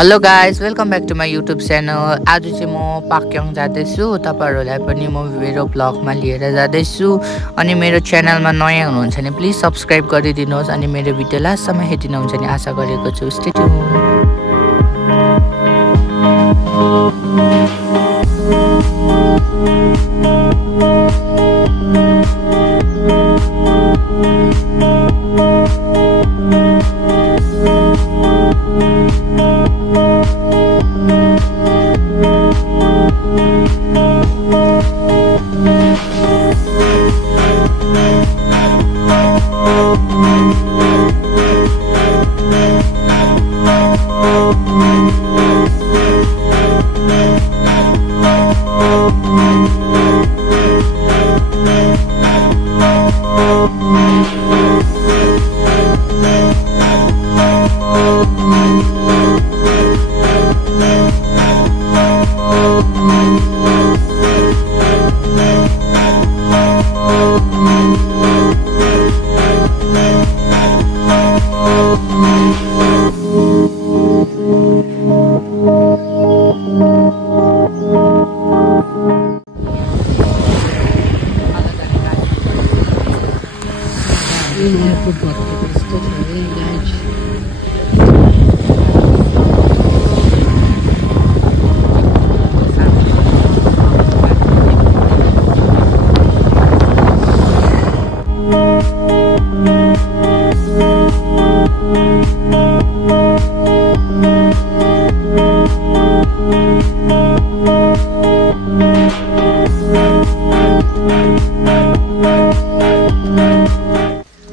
Hello guys, welcome back to my YouTube channel. आज चाहिँ म पाक्योङ जाँदैछु। तपाईँहरूलाई पनि म मेरो ब्लगमा लिएर जाँदैछु। अनि मेरो च्यानलमा नयाँ हुनुहुन्छ भने प्लिज सब्सक्राइब गरिदिनुहोस् अनि मेरो भिडियो लास्टसम्म हेरिदिनुहुन्छ भने आशा गरेको छु। Stay tune.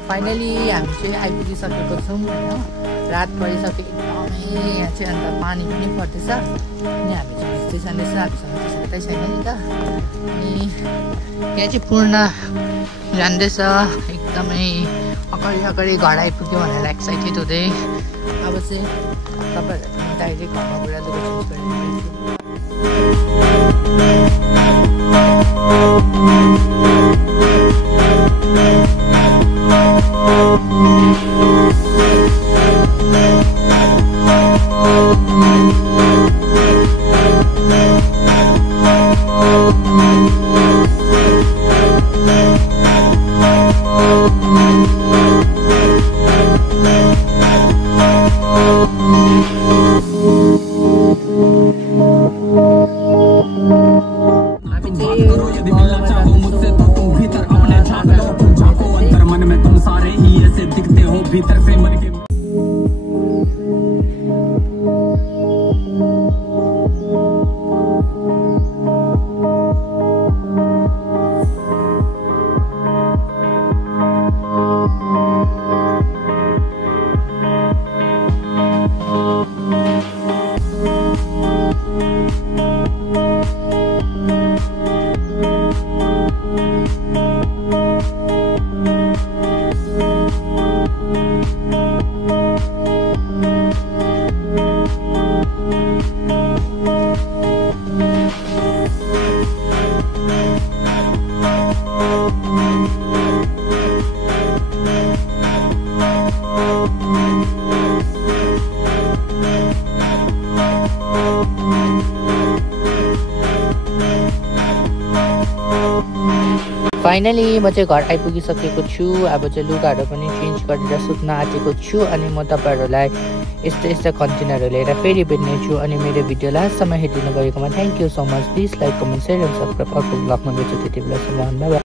फाइनली हामी चाहिँ आइपुगिसकेको छौँ होइन। रात परिसक्यो एकदमै। यहाँ चाहिँ अन्त पानी पनि पर्दैछ अनि हामी चाहिँ भिज्दै जाँदैछ। हामीसँग चाहिँ साथै छैन नि त। अनि यहाँ चाहिँ पूर्ण जान्दैछ एकदमै अगाडि अगाडि घर आइपुग्यो भनेर एक्साइटेड हुँदै। अब चाहिँ तपाईँहरूलाई डाइरेक्ट घरमा गएर चेन्ज गरिदिन्छु। भीतर से मन के फाइनली म चाहिँ घर आइपुगिसकेको छु। अब चाहिँ लुगाहरू पनि चेन्ज गरेर सुत्न आँटेको छु। अनि म तपाईँहरूलाई यस्तो यस्तो कन्टेनरहरू लिएर फेरि भेट्नेछु। अनि मेरो भिडियो लास्टसम्म हेरिदिनु भएकोमा thank you so much. Please like, comment, share and subscribe. अर्को ब्लगमा भेट्छु, त्यति बेलासम्म बाइ बाइ।